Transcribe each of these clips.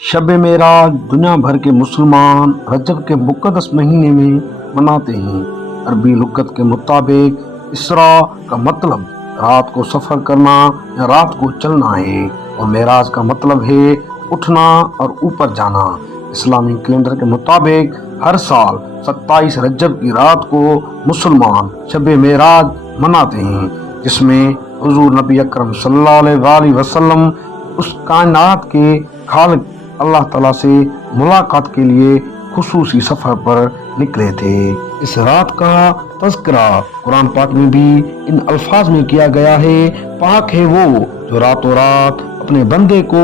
شب معراج دنیا بھر کے مسلمان رجب کے مقدس مہینے میں مناتے ہیں۔ عربی لغت کے مطابق اسرا کا مطلب رات کو سفر کرنا یا رات کو چلنا ہے، اور معراج کا مطلب ہے اٹھنا اور اوپر جانا۔ اسلامی کیلنڈر کے مطابق ہر سال 27 رجب کی رات کو مسلمان شب معراج مناتے ہیں، جس میں حضور نبی اکرم صلی اللہ علیہ وآلہ وسلم اس کائنات کے خالق اللہ تعالیٰ سے ملاقات کے لیے خصوصی سفر پر نکلے تھے۔ اس رات کا تذکرہ قرآن پاک میں بھی ان الفاظ میں کیا گیا ہے: پاک ہے وہ جو راتوں رات اپنے بندے کو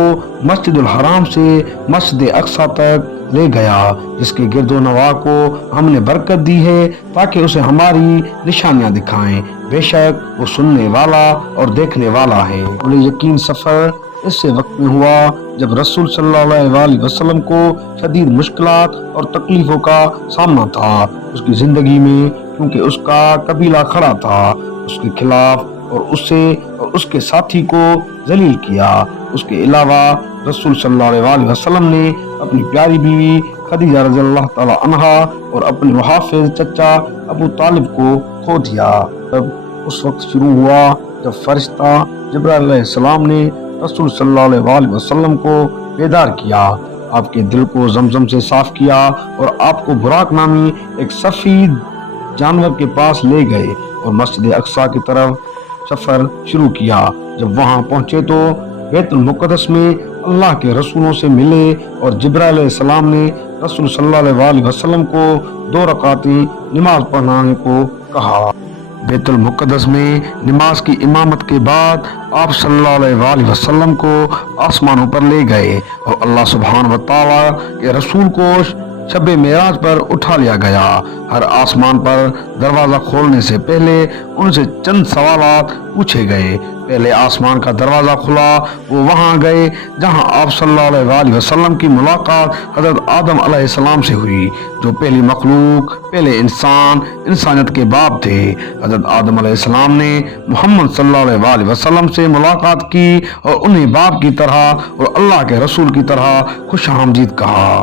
مسجد الحرام سے مسجد اقصی تک لے گیا، جس کے گرد و نواح کو ہم نے برکت دی ہے تاکہ اسے ہماری نشانیاں دکھائیں۔ بے شک وہ سننے والا اور دیکھنے والا ہے۔ یقین سفر اس سے وقت میں ہوا جب رسول صلی اللہ علیہ وآلہ وسلم کو شدید مشکلات اور تکلیفوں کا سامنا تھا اس کی زندگی میں، کیونکہ اس کا قبیلہ کھڑا تھا اس کے خلاف اور اسے اور اس کے ساتھی کو ذلیل کیا۔ اس کے علاوہ رسول صلی اللہ علیہ وآلہ وسلم نے اپنی پیاری بیوی خدیجہ رضی اللہ تعالی عنہا اور اپنے محافظ چچا ابو طالب کو کھو دیا۔ تب اس وقت شروع ہوا جب فرشتہ جبرائیل علیہ السلام نے رسول صلی اللہ علیہ وآلہ وسلم کو بیدار کیا، آپ کے دل کو زمزم سے صاف کیا اور آپ کو براق نامی ایک سفید جانور کے پاس لے گئے اور مسجد اقصی کی طرف سفر شروع کیا۔ جب وہاں پہنچے تو بیت المقدس میں اللہ کے رسولوں سے ملے اور جبرائیل علیہ السلام نے رسول صلی اللہ علیہ وآلہ وسلم کو 2 رکعتیں نماز پڑھانے کو کہا۔ بیت المقدس میں نماز کی امامت کے بعد آپ صلی اللہ علیہ وآلہ وسلم کو آسمانوں پر لے گئے اور اللہ سبحانہ وتعالیٰ کے رسول کو شب معراج پر اٹھا لیا گیا۔ ہر آسمان پر دروازہ کھولنے سے پہلے ان سے چند سوالات پوچھے گئے۔ پہلے آسمان کا دروازہ کھلا، وہ وہاں گئے جہاں آپ صلی اللہ علیہ وآلہ وسلم کی ملاقات حضرت آدم علیہ السلام سے ہوئی، جو پہلی مخلوق، پہلے انسانیت کے باپ تھے۔ حضرت آدم علیہ السلام نے محمد صلی اللہ علیہ وآلہ وسلم سے ملاقات کی اور انہیں باپ کی طرح اور اللہ کے رسول کی طرح خوش آمدید کہا۔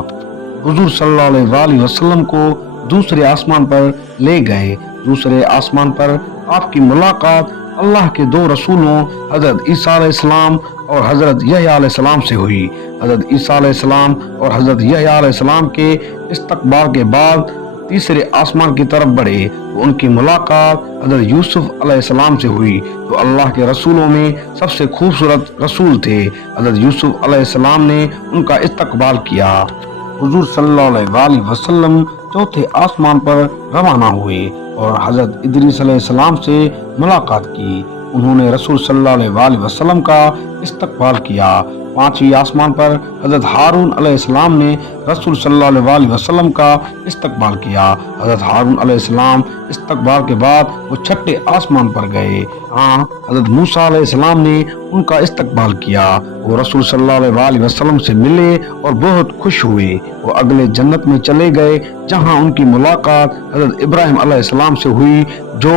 حضور صلی اللہ علیہ وآلہ وسلم کو دوسرے آسمان پر لے گئے۔ دوسرے آسمان پر آپ کی ملاقات اللہ کے 2 رسولوں حضرت عیسیٰ علیہ السلام اور حضرت یحییٰ علیہ السلام سے ہوئی۔ حضرت عیسیٰ علیہ السلام اور حضرت یحییٰ علیہ السلام کے استقبال کے بعد تیسرے آسمان کی طرف بڑھے تو ان کی ملاقات حضرت یوسف علیہ السلام سے ہوئی، جو اللہ کے رسولوں میں سب سے خوبصورت رسول تھے۔ حضرت یوسف علیہ السلام نے ان کا استقبال کیا۔ حضور صلی اللہ علیہ وآلہ وسلم چوتھے آسمان پر روانہ ہوئے اور حضرت ادریس علیہ السلام سے ملاقات کی۔ انہوں نے رسول صلی اللہ علیہ وآلہ وسلم کا استقبال کیا۔ پانچویں آسمان پر حضرت ہارون علیہ السلام نے رسول صلی اللہ علیہ وآلہ وسلم کا استقبال کیا۔ حضرت ہارون علیہ السلام استقبال کے بعد وہ چھٹے آسمان پر گئے۔ حضرت موسیٰ علیہ السلام نے ان کا استقبال کیا۔ وہ رسول صلی اللہ علیہ وآلہ وسلم سے ملے اور بہت خوش ہوئے۔ وہ اگلے جنت میں چلے گئے جہاں ان کی ملاقات حضرت ابراہیم علیہ السلام سے ہوئی، جو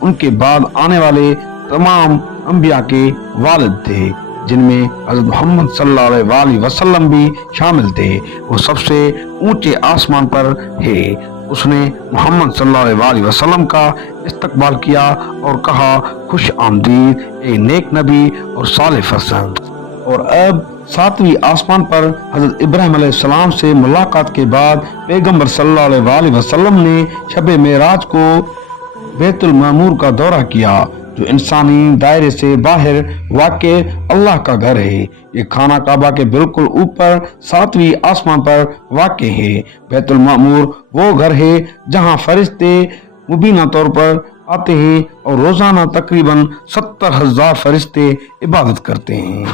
ان کے بعد آنے والے تمام انبیاء کے والد تھے، جن میں حضرت محمد صلی اللہ علیہ وآلہ وسلم بھی شامل تھے۔ وہ سب سے اونچے آسمان پر ہے۔ اس نے محمد صلی اللہ علیہ وآلہ وسلم کا استقبال کیا اور کہا: خوش آمدید اے نیک نبی اور صالح فرزند۔ اور اب 7ویں آسمان پر حضرت ابراہیم علیہ السلام سے ملاقات کے بعد پیغمبر صلی اللہ علیہ وآلہ وسلم نے شب معراج کو بیت المعمور کا دورہ کیا، جو انسانی دائرے سے باہر واقع اللہ کا گھر ہے۔ یہ خانہ کعبہ کے بالکل اوپر 7ویں آسمان پر واقع ہے۔ بیت المعمور وہ گھر ہے جہاں فرشتے مبینہ طور پر آتے ہیں اور روزانہ تقریباً 70,000 فرشتے عبادت کرتے ہیں۔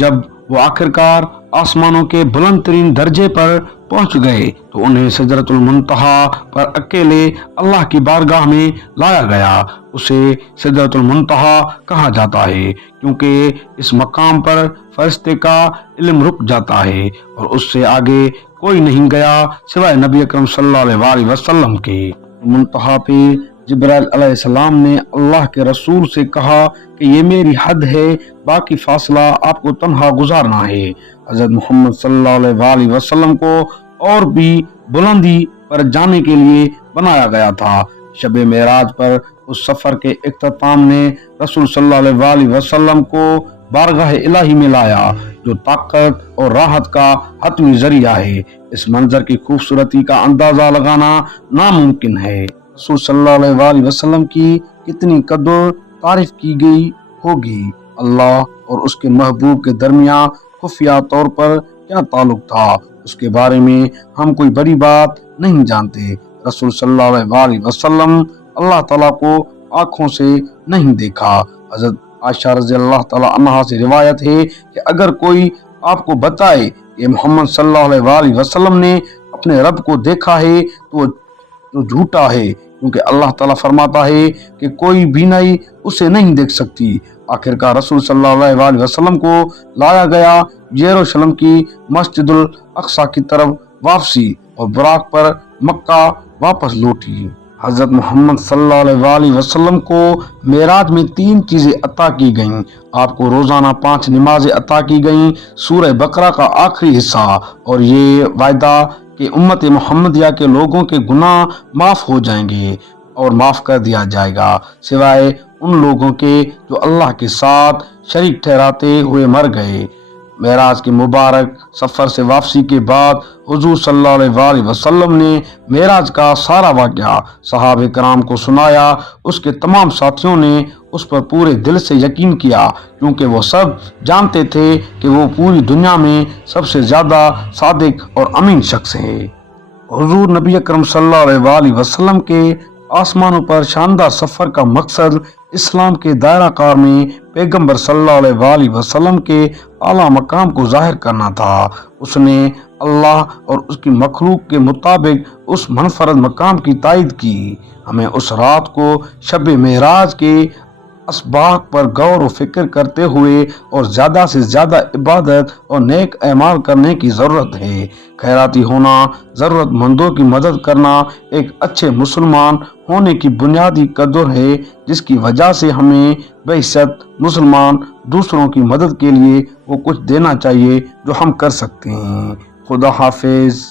جب وہ آخرکار آسمانوں کے بلند ترین درجے پر پہنچ گئے تو انہیں سدرۃ المنتہا پر اکیلے اللہ کی بارگاہ میں لایا گیا۔ اسے سدرۃ المنتہا کہا جاتا ہے کیونکہ اس مقام پر فرشتے کا علم رک جاتا ہے اور اس سے آگے کوئی نہیں گیا سوائے نبی اکرم صلی اللہ علیہ وآلہ وسلم کے۔ منتہا پہ جبرائیل علیہ السلام نے اللہ کے رسول سے کہا کہ یہ میری حد ہے، باقی فاصلہ آپ کو تنہا گزارنا ہے۔ حضرت محمد صلی اللہ علیہ وسلم کو اور بھی بلندی پر جانے کے لیے بنایا گیا تھا۔ شب معراج پر اس سفر کے اختتام نے رسول صلی اللہ علیہ وسلم کو بارگاہ الہی میں لایا، جو طاقت اور راحت کا حتمی ذریعہ ہے۔ اس منظر کی خوبصورتی کا اندازہ لگانا ناممکن ہے۔ رسول صلی اللہ علیہ وسلم کی کتنی قدر تعریف کی گئی ہوگی۔ اللہ اور اس کے محبوب کے درمیان خفیہ طور پر کیا تعلق تھا، اس کے بارے میں ہم کوئی بڑی بات نہیں جانتے۔ رسول صلی اللہ علیہ وسلم اللہ تعالیٰ کو آنکھوں سے نہیں دیکھا۔ حضرت عائشہ رضی اللہ تعالیٰ عنہا سے روایت ہے کہ اگر کوئی آپ کو بتائے کہ محمد صلی اللہ علیہ وسلم نے اپنے رب کو دیکھا ہے تو جھوٹا ہے، کیونکہ اللہ تعالیٰ فرماتا ہے کہ کوئی بینائی اسے نہیں دیکھ سکتی۔ آخرکار رسول صلی اللہ علیہ وسلم کو لایا گیا، یروشلم کی مسجد الاقصی کی طرف واپسی، اور براق پر مکہ واپس لوٹی۔ حضرت محمد صلی اللہ علیہ وسلم کو معراج میں 3 چیزیں عطا کی گئیں۔ آپ کو روزانہ 5 نمازیں عطا کی گئیں، سورہ بقرہ کا آخری حصہ، اور یہ وعدہ کہ امت محمدیہ کے لوگوں کے گناہ معاف ہو جائیں گے اور معاف کر دیا جائے گا، سوائے ان لوگوں کے جو اللہ کے ساتھ شریک ٹھہراتے ہوئے مر گئے۔ معراج کے مبارک سفر سے واپسی کے بعد حضور صلی اللہ علیہ وسلم نے معراج کا سارا واقعہ صحابہ کرام کو سنایا۔ اس کے تمام ساتھیوں نے اس پر پورے دل سے یقین کیا، کیونکہ وہ سب جانتے تھے کہ وہ پوری دنیا میں سب سے زیادہ صادق اور امین شخص ہے۔ حضور نبی اکرم صلی اللہ علیہ وسلم کے آسمانوں پر شاندار سفر کا مقصد اسلام کے دائرہ کار میں پیغمبر صلی اللہ علیہ وسلم کے اعلیٰ مقام کو ظاہر کرنا تھا۔ اس نے اللہ اور اس کی مخلوق کے مطابق اس منفرد مقام کی تائید کی۔ ہمیں اس رات کو شب معراج کے اسباق پر غور و فکر کرتے ہوئے اور زیادہ سے زیادہ عبادت اور نیک اعمال کرنے کی ضرورت ہے۔ خیراتی ہونا، ضرورت مندوں کی مدد کرنا ایک اچھے مسلمان ہونے کی بنیادی قدر ہے، جس کی وجہ سے ہمیں بحیثیت مسلمان دوسروں کی مدد کے لیے وہ کچھ دینا چاہیے جو ہم کر سکتے ہیں۔ خدا حافظ۔